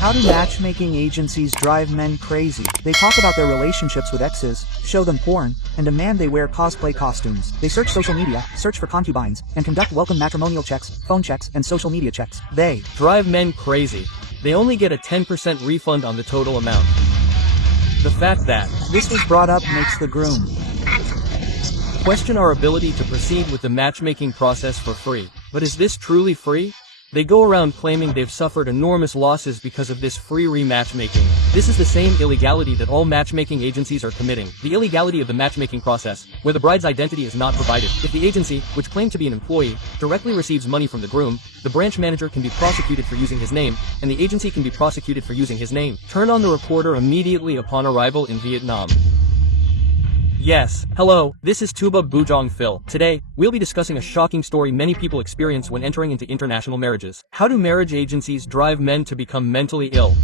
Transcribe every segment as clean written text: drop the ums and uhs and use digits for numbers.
How do matchmaking agencies drive men crazy? They talk about their relationships with exes, show them porn, and demand they wear cosplay costumes. They search social media, search for concubines, and conduct welcome matrimonial checks, phone checks, and social media checks. They drive men crazy. They only get a 10% refund on the total amount. The fact that this was brought up makes the groom question our ability to proceed with the matchmaking process for free. But is this truly free? They go around claiming they've suffered enormous losses because of this free rematchmaking. This is the same illegality that all matchmaking agencies are committing. The illegality of the matchmaking process, where the bride's identity is not provided. If the agency, which claimed to be an employee, directly receives money from the groom, the branch manager can be prosecuted for using his name, and the agency can be prosecuted for using his name. Turn on the reporter immediately upon arrival in Vietnam. Yes, hello, this is Tuba Bujong Phil. Today, we'll be discussing a shocking story many people experience when entering into international marriages. How do marriage agencies drive men to become mentally ill?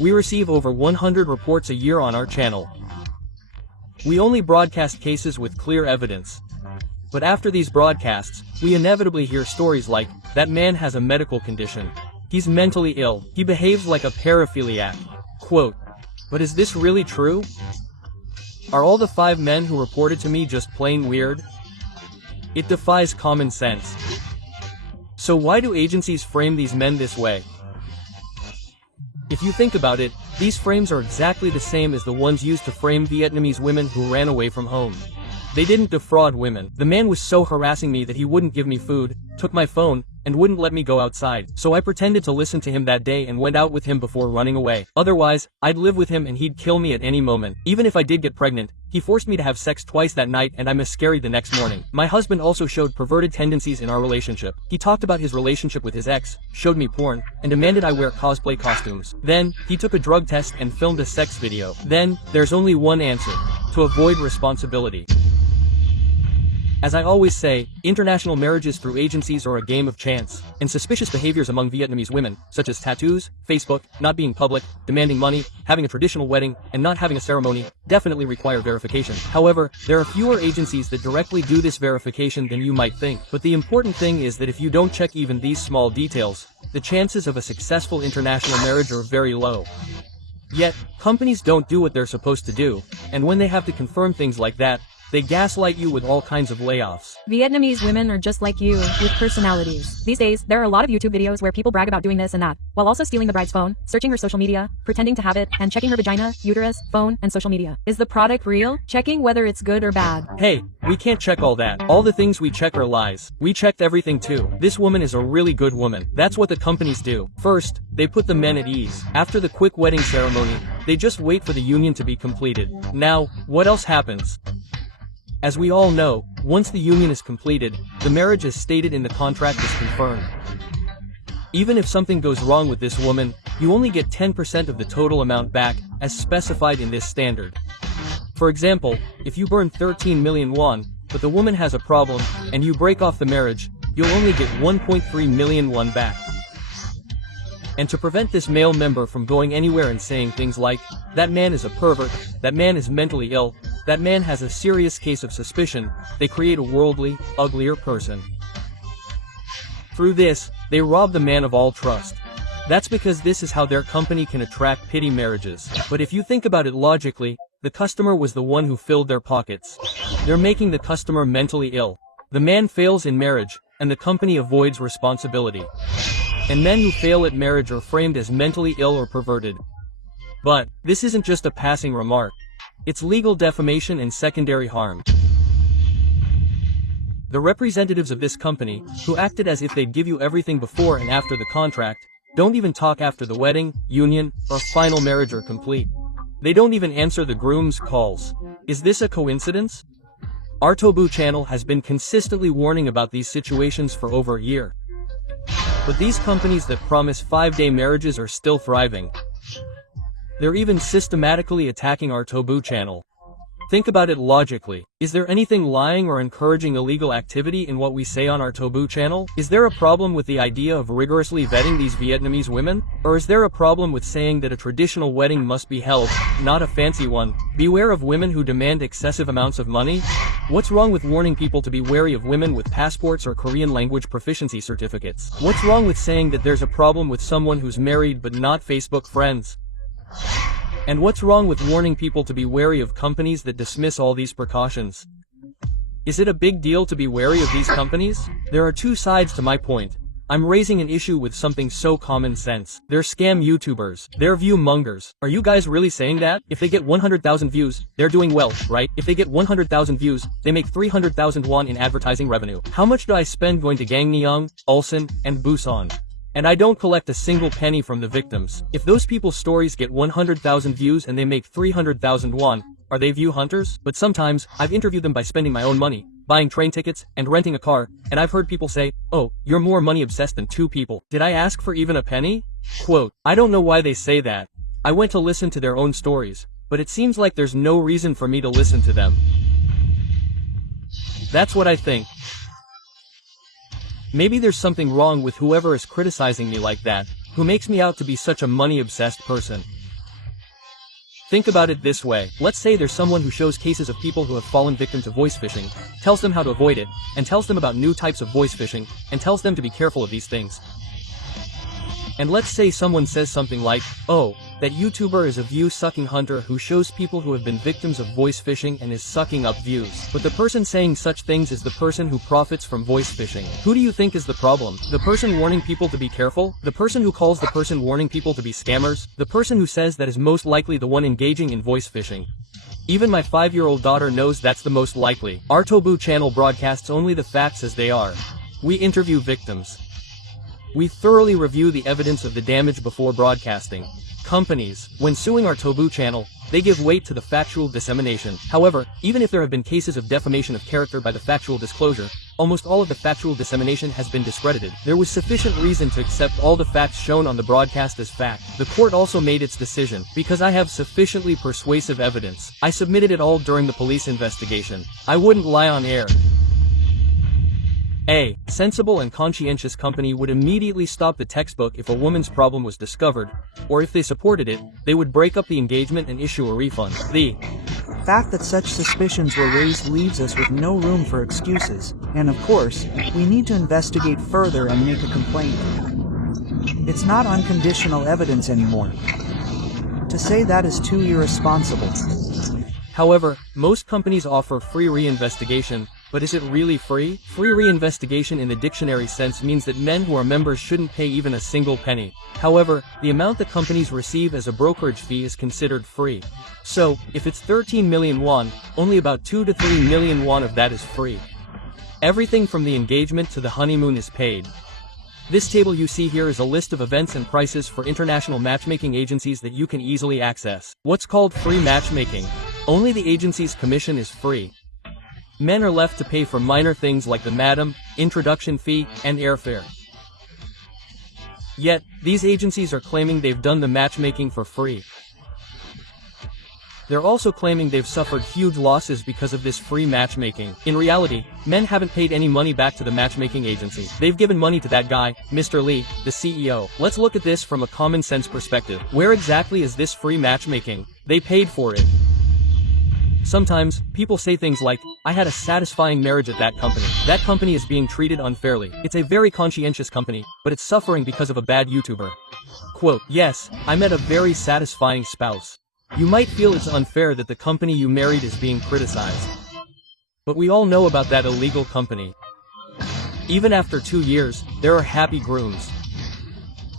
We receive over 100 reports a year on our channel. We only broadcast cases with clear evidence. But after these broadcasts, we inevitably hear stories like, that man has a medical condition. He's mentally ill. He behaves like a paraphiliac. Quote, but is this really true? Are all the 5 men who reported to me just plain weird? It defies common sense. So why do agencies frame these men this way? If you think about it, these frames are exactly the same as the ones used to frame Vietnamese women who ran away from home. They didn't defraud women. The man was so harassing me that he wouldn't give me food, took my phone, and wouldn't let me go outside. So I pretended to listen to him that day and went out with him before running away. Otherwise, I'd live with him and he'd kill me at any moment. Even if I did get pregnant, he forced me to have sex twice that night and I miscarried the next morning. My husband also showed perverted tendencies in our relationship. He talked about his relationship with his ex, showed me porn, and demanded I wear cosplay costumes. Then, he took a drug test and filmed a sex video. Then, there's only one answer: to avoid responsibility. As I always say, international marriages through agencies are a game of chance, and suspicious behaviors among Vietnamese women, such as tattoos, Facebook, not being public, demanding money, having a traditional wedding, and not having a ceremony, definitely require verification. However, there are fewer agencies that directly do this verification than you might think. But the important thing is that if you don't check even these small details, the chances of a successful international marriage are very low. Yet, companies don't do what they're supposed to do, and when they have to confirm things like that, they gaslight you with all kinds of layoffs. Vietnamese women are just like you, with personalities. These days, there are a lot of YouTube videos where people brag about doing this and that, while also stealing the bride's phone, searching her social media, pretending to have it, and checking her vagina, uterus, phone, and social media. Is the product real? Checking whether it's good or bad. Hey, we can't check all that. All the things we check are lies. We checked everything too. This woman is a really good woman. That's what the companies do. First, they put the men at ease. After the quick wedding ceremony, they just wait for the union to be completed. Now, what else happens? As we all know, once the union is completed, the marriage as stated in the contract is confirmed. Even if something goes wrong with this woman, you only get 10% of the total amount back, as specified in this standard. For example, if you burn 13 million won, but the woman has a problem, and you break off the marriage, you'll only get 1.3 million won back. And to prevent this male member from going anywhere and saying things like, that man is a pervert, that man is mentally ill, that man has a serious case of suspicion, they create a worldly, uglier person. Through this, they rob the man of all trust. That's because this is how their company can attract pity marriages. But if you think about it logically, the customer was the one who filled their pockets. They're making the customer mentally ill. The man fails in marriage, and the company avoids responsibility. And men who fail at marriage are framed as mentally ill or perverted. But, this isn't just a passing remark. It's legal defamation and secondary harm. The representatives of this company, who acted as if they'd give you everything before and after the contract, don't even talk after the wedding, union, or final marriage are complete. They don't even answer the groom's calls. Is this a coincidence? Our Tobu channel has been consistently warning about these situations for over a year. But these companies that promise 5-day marriages are still thriving. They're even systematically attacking our Tobu channel. Think about it logically. Is there anything lying or encouraging illegal activity in what we say on our Tobu channel? Is there a problem with the idea of rigorously vetting these Vietnamese women? Or is there a problem with saying that a traditional wedding must be held, not a fancy one? Beware of women who demand excessive amounts of money? What's wrong with warning people to be wary of women with passports or Korean language proficiency certificates? What's wrong with saying that there's a problem with someone who's married but not Facebook friends? And what's wrong with warning people to be wary of companies that dismiss all these precautions? Is it a big deal to be wary of these companies? There are two sides to my point. I'm raising an issue with something so common sense. They're scam YouTubers. They're view mongers. Are you guys really saying that? If they get 100,000 views, they're doing well, right? If they get 100,000 views, they make 300,000 won in advertising revenue. How much do I spend going to Gangneung, Ulsan, and Busan? And I don't collect a single penny from the victims. If those people's stories get 100,000 views and they make 300,000 won, are they view hunters? But sometimes, I've interviewed them by spending my own money, buying train tickets, and renting a car, and I've heard people say, "Oh, you're more money obsessed than two people." Did I ask for even a penny? Quote, I don't know why they say that. I went to listen to their own stories, but it seems like there's no reason for me to listen to them. That's what I think. Maybe there's something wrong with whoever is criticizing me like that, who makes me out to be such a money-obsessed person. Think about it this way. Let's say there's someone who shows cases of people who have fallen victim to voice phishing, tells them how to avoid it, and tells them about new types of voice phishing, and tells them to be careful of these things. And let's say someone says something like, "Oh, that YouTuber is a view-sucking hunter who shows people who have been victims of voice phishing and is sucking up views." But the person saying such things is the person who profits from voice phishing. Who do you think is the problem? The person warning people to be careful? The person who calls the person warning people to be scammers? The person who says that is most likely the one engaging in voice phishing? Even my 5-year-old daughter knows that's the most likely. Our Tobu channel broadcasts only the facts as they are. We interview victims. We thoroughly review the evidence of the damage before broadcasting. Companies, when suing our Tobu channel, they give weight to the factual dissemination. However, even if there have been cases of defamation of character by the factual disclosure, almost all of the factual dissemination has been discredited. There was sufficient reason to accept all the facts shown on the broadcast as fact. The court also made its decision. Because I have sufficiently persuasive evidence, I submitted it all during the police investigation. I wouldn't lie on air. A sensible and conscientious company would immediately stop the textbook if a woman's problem was discovered, or if they supported it, they would break up the engagement and issue a refund. The fact that such suspicions were raised leaves us with no room for excuses, and of course, we need to investigate further and make a complaint. It's not unconditional evidence anymore. To say that is too irresponsible. However, most companies offer free reinvestigation, but is it really free? Free reinvestigation in the dictionary sense means that men who are members shouldn't pay even a single penny. However, the amount that companies receive as a brokerage fee is considered free. So, if it's 13 million won, only about 2 to 3 million won of that is free. Everything from the engagement to the honeymoon is paid. This table you see here is a list of events and prices for international matchmaking agencies that you can easily access. What's called free matchmaking? Only the agency's commission is free. Men are left to pay for minor things like the madam, introduction fee, and airfare. Yet, these agencies are claiming they've done the matchmaking for free. They're also claiming they've suffered huge losses because of this free matchmaking. In reality, men haven't paid any money back to the matchmaking agency. They've given money to that guy, Mr. Lee, the CEO. Let's look at this from a common sense perspective. Where exactly is this free matchmaking? They paid for it. Sometimes, people say things like, "I had a satisfying marriage at that company. That company is being treated unfairly. It's a very conscientious company, but it's suffering because of a bad YouTuber." Quote, "Yes, I met a very satisfying spouse." You might feel it's unfair that the company you married is being criticized. But we all know about that illegal company. Even after 2 years, there are happy grooms.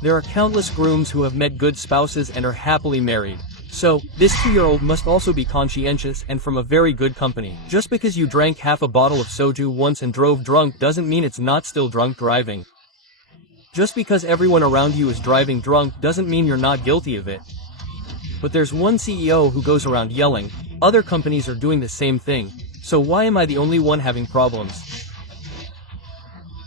There are countless grooms who have met good spouses and are happily married. So, this 2-year-old must also be conscientious and from a very good company. Just because you drank half a bottle of soju once and drove drunk doesn't mean it's not still drunk driving. Just because everyone around you is driving drunk doesn't mean you're not guilty of it. But there's one CEO who goes around yelling, other companies are doing the same thing, so why am I the only one having problems?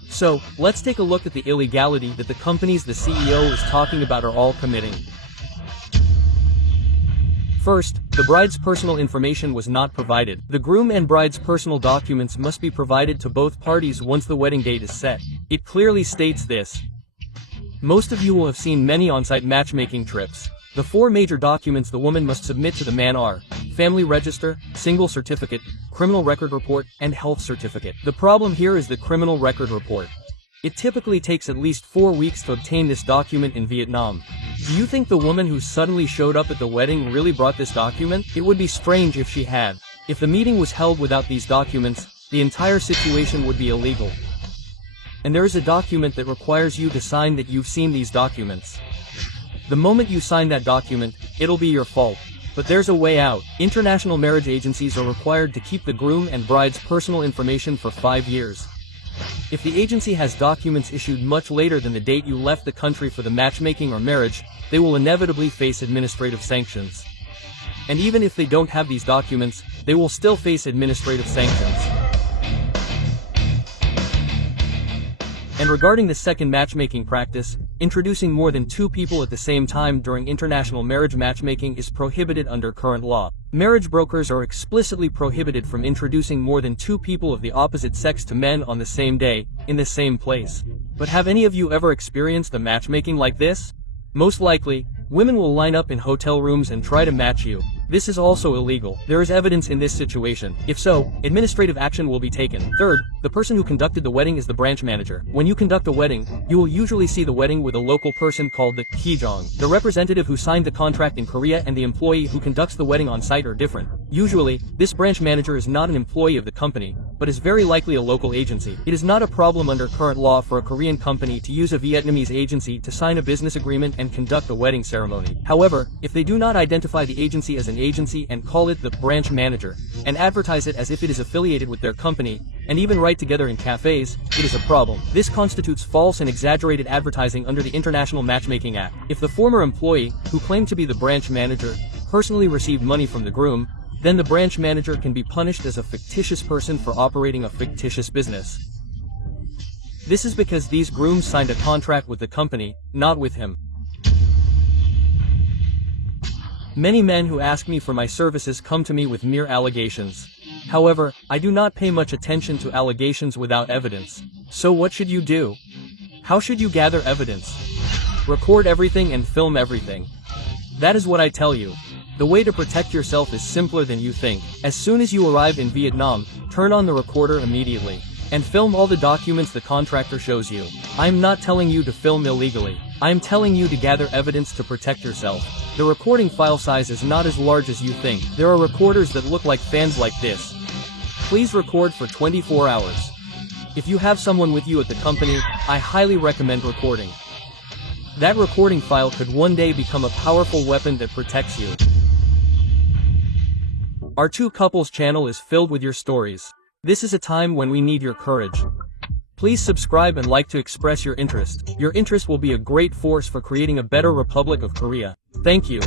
So, let's take a look at the illegality that the companies the CEO is talking about are all committing. First, the bride's personal information was not provided. The groom and bride's personal documents must be provided to both parties once the wedding date is set. It clearly states this. Most of you will have seen many on-site matchmaking trips. The 4 major documents the woman must submit to the man are family register, single certificate, criminal record report, and health certificate. The problem here is the criminal record report. It typically takes at least 4 weeks to obtain this document in Vietnam. Do you think the woman who suddenly showed up at the wedding really brought this document? It would be strange if she had. If the meeting was held without these documents, the entire situation would be illegal. And there is a document that requires you to sign that you've seen these documents. The moment you sign that document, it'll be your fault. But there's a way out. International marriage agencies are required to keep the groom and bride's personal information for 5 years. If the agency has documents issued much later than the date you left the country for the matchmaking or marriage, they will inevitably face administrative sanctions. And even if they don't have these documents, they will still face administrative sanctions. And regarding the second matchmaking practice, introducing more than 2 people at the same time during international marriage matchmaking is prohibited under current law. Marriage brokers are explicitly prohibited from introducing more than 2 people of the opposite sex to men on the same day, in the same place. But have any of you ever experienced a matchmaking like this? Most likely, women will line up in hotel rooms and try to match you. This is also illegal. There is evidence in this situation. If so, administrative action will be taken. Third, the person who conducted the wedding is the branch manager. When you conduct a wedding, you will usually see the wedding with a local person called the kijong. The representative who signed the contract in Korea and the employee who conducts the wedding on site are different. Usually, this branch manager is not an employee of the company, but is very likely a local agency. It is not a problem under current law for a Korean company to use a Vietnamese agency to sign a business agreement and conduct a wedding ceremony. However, if they do not identify the agency as an agency and call it the branch manager, and advertise it as if it is affiliated with their company, and even write together in cafes, it is a problem. This constitutes false and exaggerated advertising under the International Matchmaking Act. If the former employee, who claimed to be the branch manager, personally received money from the groom, then the branch manager can be punished as a fictitious person for operating a fictitious business. This is because these grooms signed a contract with the company, not with him. Many men who ask me for my services come to me with mere allegations. However, I do not pay much attention to allegations without evidence. So what should you do? How should you gather evidence? Record everything and film everything. That is what I tell you. The way to protect yourself is simpler than you think. As soon as you arrive in Vietnam, turn on the recorder immediately. And film all the documents the contractor shows you. I am not telling you to film illegally. I am telling you to gather evidence to protect yourself. The recording file size is not as large as you think. There are recorders that look like fans like this. Please record for 24 hours. If you have someone with you at the company, I highly recommend recording. That recording file could one day become a powerful weapon that protects you. Our Two Couples channel is filled with your stories. This is a time when we need your courage. Please subscribe and like to express your interest. Your interest will be a great force for creating a better Republic of Korea. Thank you.